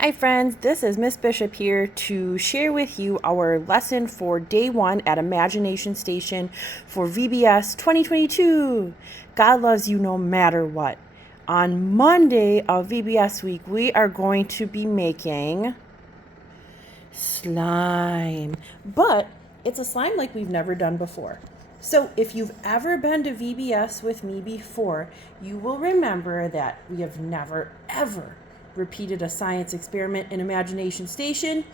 Hi friends, this is Miss Bishop here to share with you our lesson for day 1 at Imagination Station for VBS 2022. God loves you no matter what. On Monday of VBS week, we are going to be making slime, but it's a slime like we've never done before. So if you've ever been to VBS with me before, you will remember that we have never ever repeated a science experiment in Imagination Station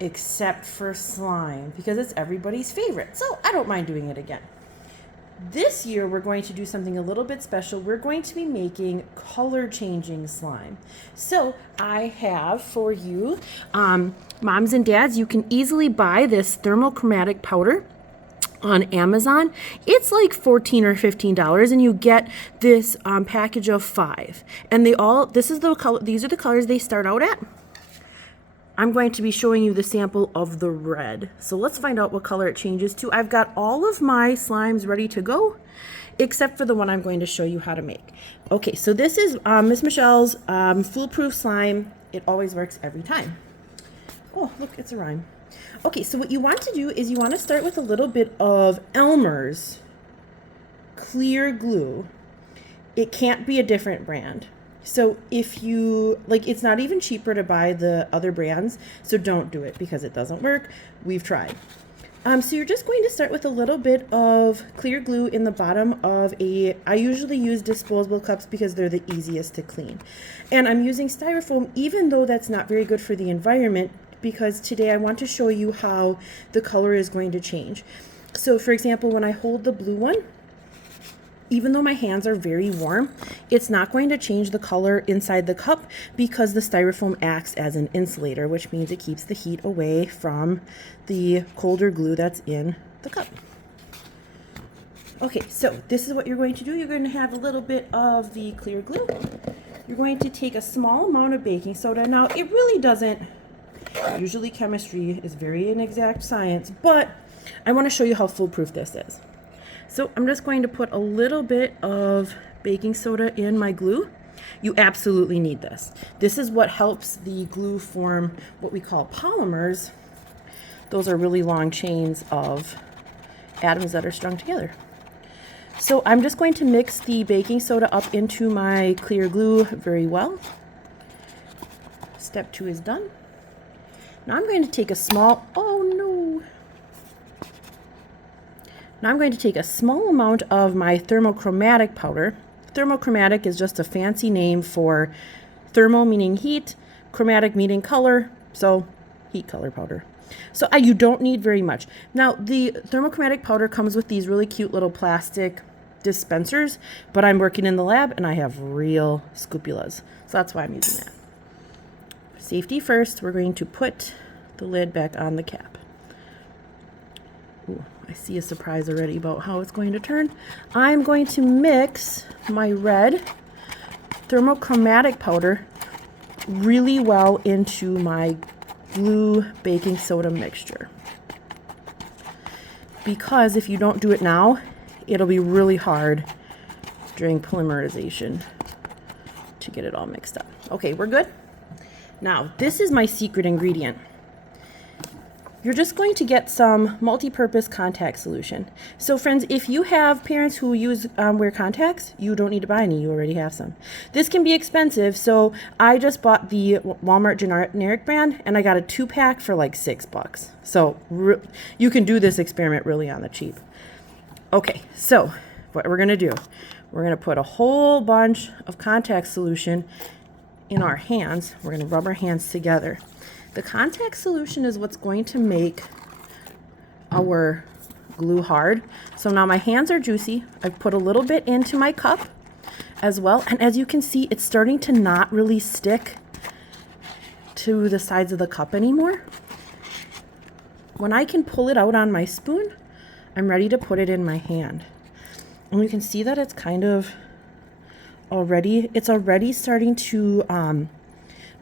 except for slime because it's everybody's favorite. So I don't mind doing it again. This year we're going to do something a little bit special. We're going to be making color changing slime. So I have for you, moms and dads, you can easily buy this thermochromatic powder on Amazon. It's like $14 or $15, and you get this package of 5. And these are the colors they start out at. I'm going to be showing you the sample of the red. So let's find out what color it changes to. I've got all of my slimes ready to go, except for the one I'm going to show you how to make. Okay, so this is Miss Michelle's foolproof slime. It always works every time. Oh, look, it's a rhyme. Okay, so what you want to do is you want to start with a little bit of Elmer's clear glue. It can't be a different brand. So if you, it's not even cheaper to buy the other brands, so don't do it because it doesn't work. We've tried. So you're just going to start with a little bit of clear glue in the bottom of I usually use disposable cups because they're the easiest to clean. And I'm using styrofoam, even though that's not very good for the environment, because today I want to show you how the color is going to change. So for example, when I hold the blue one, even though my hands are very warm, it's not going to change the color inside the cup because the styrofoam acts as an insulator, which means it keeps the heat away from the colder glue that's in the cup. Okay, so this is what you're going to do. You're going to have a little bit of the clear glue. You're going to take a small amount of baking soda. Now, it really doesn't, usually chemistry is very inexact science, but I want to show you how foolproof this is. So I'm just going to put a little bit of baking soda in my glue. You absolutely need this. This is what helps the glue form what we call polymers. Those are really long chains of atoms that are strung together. So I'm just going to mix the baking soda up into my clear glue very well. Step 2 is done. Now I'm going to take a small, Now I'm going to take a small amount of my thermochromatic powder. Thermochromatic is just a fancy name for thermo meaning heat, chromatic meaning color, so heat color powder. So you don't need very much. Now the thermochromatic powder comes with these really cute little plastic dispensers, but I'm working in the lab and I have real scupulas, so that's why I'm using that. Safety first, we're going to put the lid back on the cap. Ooh, I see a surprise already about how it's going to turn. I'm going to mix my red thermochromatic powder really well into my glue baking soda mixture. Because if you don't do it now, it'll be really hard during polymerization to get it all mixed up. Okay, we're good. Now, this is my secret ingredient. You're just going to get some multi-purpose contact solution. So friends, if you have parents who wear contacts, you don't need to buy any, you already have some. This can be expensive, so I just bought the Walmart generic brand, and I got a 2-pack for like $6. So you can do this experiment really on the cheap. Okay, so what we're gonna do, we're gonna put a whole bunch of contact solution in our hands. We're gonna rub our hands together. The contact solution is what's going to make our glue hard. So now my hands are juicy. I've put a little bit into my cup as well. And as you can see, it's starting to not really stick to the sides of the cup anymore. When I can pull it out on my spoon, I'm ready to put it in my hand. And you can see that it's kind of already starting to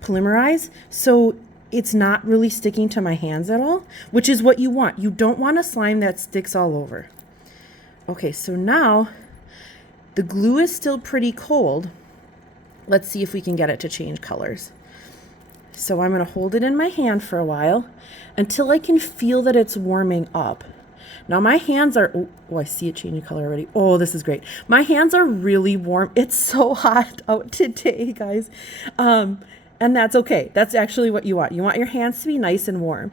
polymerize. So it's not really sticking to my hands at all, which is what you want. You don't want a slime that sticks all over. Okay, so now the glue is still pretty cold. Let's see if we can get it to change colors. So I'm going to hold it in my hand for a while until I can feel that it's warming up. Now my hands are, oh, I see it changing color already. Oh, this is great. My hands are really warm. It's so hot out today, guys. And that's okay. That's actually what you want. You want your hands to be nice and warm.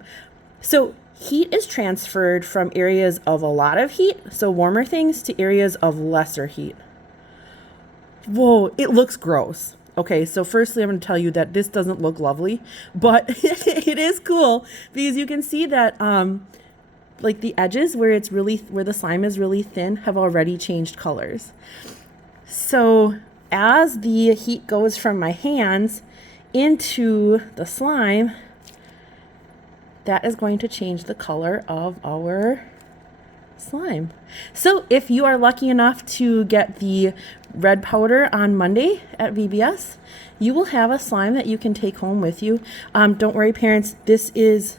So heat is transferred from areas of a lot of heat, so warmer things, to areas of lesser heat. Whoa, it looks gross. Okay, so firstly, I'm going to tell you that this doesn't look lovely, but it is cool because you can see that like the edges where the slime is really thin have already changed colors. So as the heat goes from my hands into the slime, that is going to change the color of our slime. So if you are lucky enough to get the red powder on Monday at VBS, you will have a slime that you can take home with you. Don't worry, parents, this is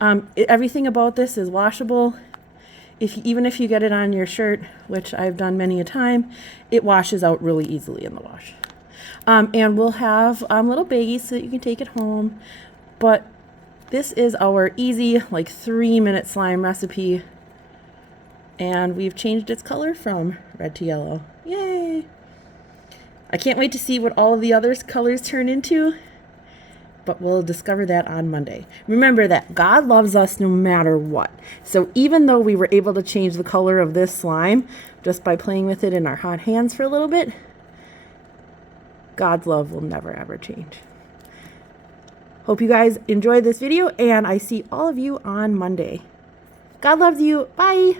everything about this is washable. Even if you get it on your shirt, which I've done many a time, it washes out really easily in the wash. And we'll have little baggies so that you can take it home. But this is our easy, like 3-minute slime recipe. And we've changed its color from red to yellow. Yay! I can't wait to see what all of the other colors turn into, but we'll discover that on Monday. Remember that God loves us no matter what. So even though we were able to change the color of this slime just by playing with it in our hot hands for a little bit, God's love will never ever change. Hope you guys enjoyed this video, and I see all of you on Monday. God loves you. Bye.